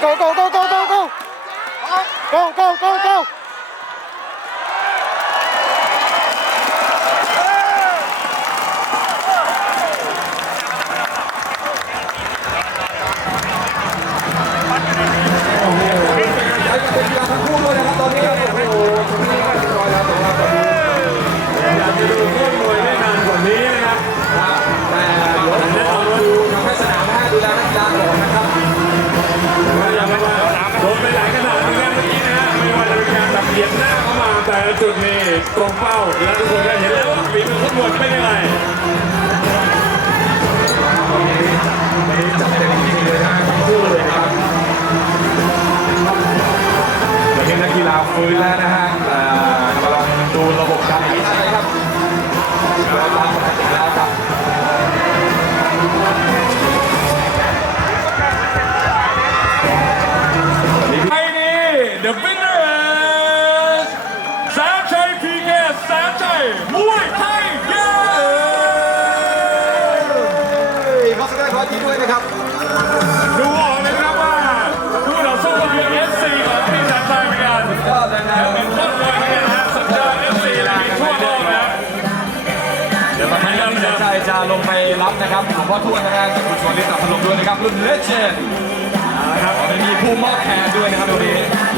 Đấy, go, go, go, go, go, go. Go, go, go, go. Thank you. จุดนี้ตรงเป้าและทุกคนก็เห็นแล้วว่าฝีมือขบวนเป็นยังไง ยมวยไทยเย้ขอแสดงความยินดีด้วยนะครับ ดูออกเลยนะครับว่าคู่ต่อสู้ก็คือ FC ของพี่แสนชัยเหมือนกันยอดเลยนะเป็นต้นมวยเหมือนกันนะฮะสัญชาติ FC และมีทั่วโลกนะครับเดี๋ยวตอนนี้เราจะจะลงไปรับนะครับหลวงพ่อทวดนะฮะจากคุณชวนลิตตับพนมด้วยนะครับรุ่นเลเจนด์นะครับไม่มีผู้มอบแทนด้วยนะครับตรงนี้